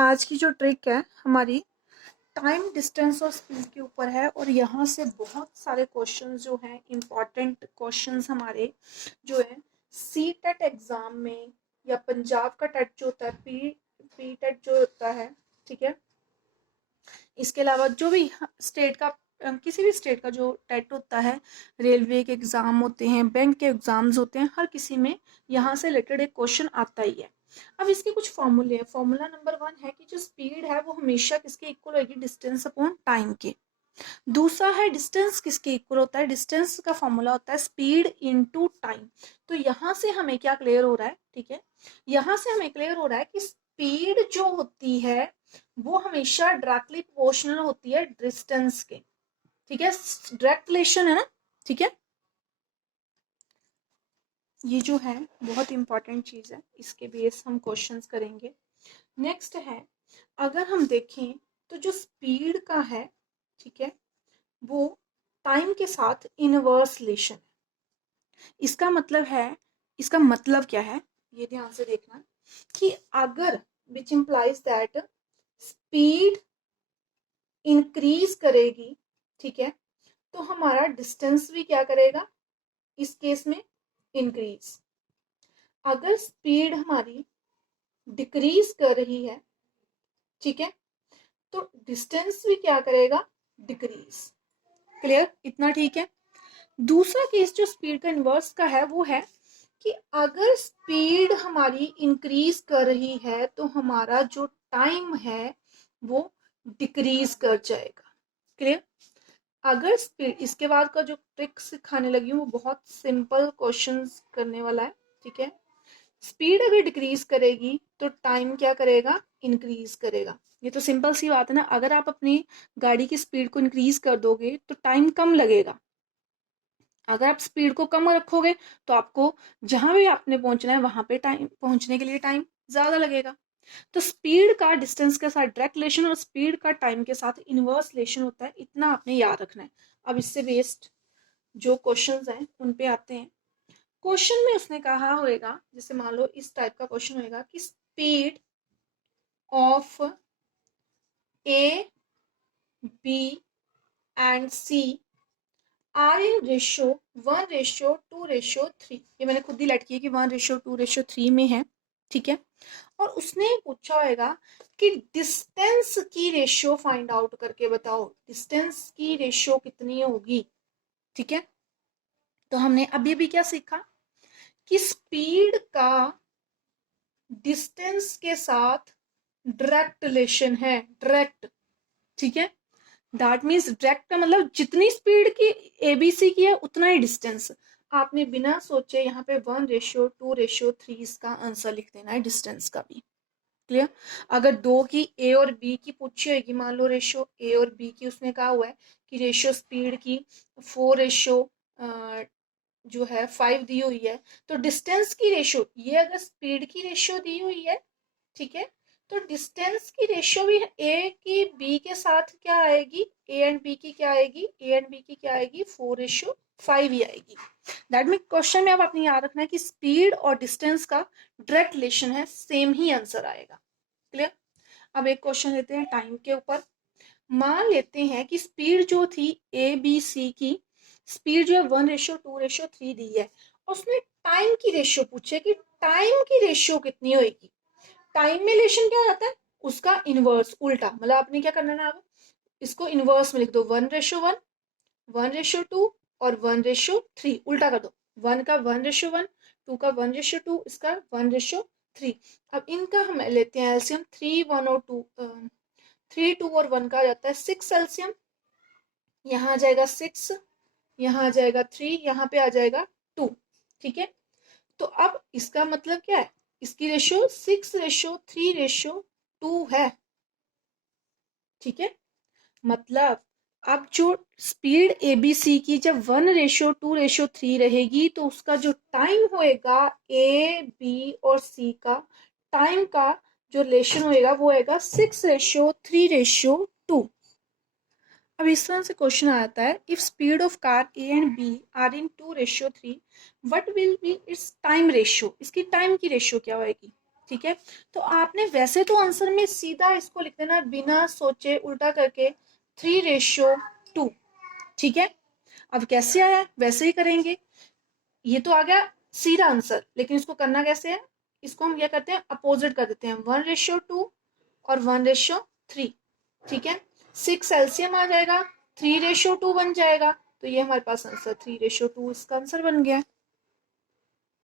आज की जो ट्रिक है हमारी टाइम डिस्टेंस और स्पीड के ऊपर है और यहाँ से बहुत सारे क्वेश्चंस जो हैं इम्पॉर्टेंट क्वेश्चंस हमारे जो है सी टेट एग्जाम में या पंजाब का टेट जो होता है पी टेट जो होता है, ठीक है। इसके अलावा जो भी स्टेट का किसी भी स्टेट का जो टेट होता है, रेलवे के एग्ज़ाम होते हैं, बैंक के एग्ज़ाम्स होते हैं, हर किसी में यहाँ से रिलेटेड एक क्वेश्चन आता ही है। अब इसके कुछ फॉर्मूले हैं। फॉर्मूला नंबर 1 है कि जो स्पीड है वो हमेशा किसके इक्वल होगी, डिस्टेंस अपॉन टाइम के। दूसरा है डिस्टेंस किसके इक्वल होता है, डिस्टेंस का फॉर्मूला होता है स्पीड इनटू टाइम। तो यहाँ से हमें क्या क्लियर हो रहा है, ठीक है, यहाँ से हमें क्लियर हो रहा है कि स्पीड जो होती है वो हमेशा डायरेक्टली प्रोपोर्शनल होती है डिस्टेंस के, ठीक है, डायरेक्ट रिलेशन है ना, ठीक है। ये जो है बहुत इंपॉर्टेंट चीज है, इसके बेस हम क्वेश्चंस करेंगे। नेक्स्ट है, अगर हम देखें तो जो स्पीड का है, ठीक है, वो टाइम के साथ इनवर्स रिलेशन है। इसका मतलब क्या है, ये ध्यान से देखना कि अगर which implies that speed increase करेगी, ठीक है, तो हमारा डिस्टेंस भी क्या करेगा, इस केस में इंक्रीज। अगर स्पीड हमारी डिक्रीज कर रही है, ठीक है, तो डिस्टेंस भी क्या करेगा, डिक्रीज। क्लियर, इतना ठीक है। दूसरा केस जो स्पीड का इनवर्स का है वो है कि अगर स्पीड हमारी इंक्रीज कर रही है तो हमारा जो टाइम है वो डिक्रीज कर जाएगा। क्लियर। अगर स्पीड, इसके बाद का जो ट्रिक सिखाने लगी हूँ वो बहुत सिंपल क्वेश्चंस करने वाला है, ठीक है। स्पीड अगर डिक्रीज करेगी तो टाइम क्या करेगा, इंक्रीज करेगा। ये तो सिंपल सी बात है ना। अगर आप अपनी गाड़ी की स्पीड को इंक्रीज कर दोगे तो टाइम कम लगेगा। अगर आप स्पीड को कम रखोगे तो आपको जहां भी आपने पहुंचना है वहां पे टाइम पहुंचने के लिए टाइम ज्यादा लगेगा। तो स्पीड का डिस्टेंस के साथ डायरेक्ट रिलेशन और स्पीड का टाइम के साथ इनवर्स रिलेशन होता है, इतना आपने याद रखना है। अब इससे बेस्ड जो क्वेश्चंस हैं उन पे आते हैं। क्वेश्चन में उसने कहा होगा, जैसे मान लो इस टाइप का क्वेश्चन होगा कि speed of A B and C are in ratio 1:2:3। ये मैंने खुद ही लेट किया कि 1:2:3 में है, ठीक है। और उसने पूछा होगा कि डिस्टेंस की रेशियो फाइंड आउट करके बताओ, डिस्टेंस की रेशियो कितनी होगी, ठीक है। तो हमने अभी भी क्या सीखा कि स्पीड का डिस्टेंस के साथ डायरेक्ट रिलेशन है, डायरेक्ट, ठीक है। दैट मीन्स डायरेक्ट का मतलब जितनी स्पीड की एबीसी की है उतना ही डिस्टेंस। आपने बिना सोचे यहाँ पे 1:2:3 इसका आंसर लिख देना है, डिस्टेंस का भी। क्लियर। अगर दो की ए और बी की पूछी होगी, मान लो रेशियो ए और बी की, उसने कहा हुआ है कि रेशियो स्पीड की 4:5 दी हुई है, तो डिस्टेंस की रेशियो, ये अगर स्पीड की रेशियो दी हुई है, ठीक है, तो डिस्टेंस की रेशियो भी ए की बी के साथ क्या आएगी, ए एंड बी की क्या आएगी, ए एंड बी की क्या आएगी, 4:5 ही आएगी। दैट मीन क्वेश्चन में अब आपने याद रखना है कि स्पीड और डिस्टेंस का डायरेक्ट रिलेशन है, सेम ही आंसर आएगा। क्लियर। अब एक क्वेश्चन लेते हैं टाइम के ऊपर। मान लेते हैं कि स्पीड जो थी ए बी सी की, स्पीड जो है 1:2:3 दी है, उसने टाइम की रेशियो पूछे कि टाइम की रेशियो कितनी होगी। टाइम में रिलेशन क्या हो जाता है, उसका इनवर्स, उल्टा, मतलब आपने क्या करना है, अब इसको इनवर्स में लिख दो, 1:1, 1:2 और 1:3, उल्टा कर दो। 1 का 1:1, 2 का 1:2, इसका 1:3। अब इनका हम लेते हैं एलसीएम, 3 1 और 2, 3 2 और 1 का आ जाता है 6 एलसीएम। यहाँ आ जाएगा 6, यहाँ आ जाएगा 3, यहाँ पे आ जाएगा 2, ठीक है। तो अब इसका मतलब क्या है, इसकी रेशियो 6:3:2 है, ठीक है। मतलब अब जो स्पीड एबीसी की जब 1:2:3 रहेगी तो उसका जो टाइम होएगा ए बी और सी का टाइम का जो रिलेशन होएगा वो होएगा 6:3:2। अब इस तरह से क्वेश्चन आता है, if speed of car A and B are in 2:3 what will be its time ratio, इसकी टाइम की रेशियो क्या होएगी, ठीक है। तो आपने वैसे तो आंसर में सीधा इसको लिख देना बिना सोचे उल्टा करके 3:2। ठीक है, अब कैसे आया वैसे ही करेंगे। ये तो आ गया सीधा आंसर, लेकिन इसको करना कैसे है, इसको हम क्या करते हैं अपोजिट कर देते हैं 1:2 और 1:3। ठीक है, 6 एलसीएम आ जाएगा, 3:2 बन जाएगा, तो ये हमारे पास आंसर 3:2 इसका आंसर बन गया।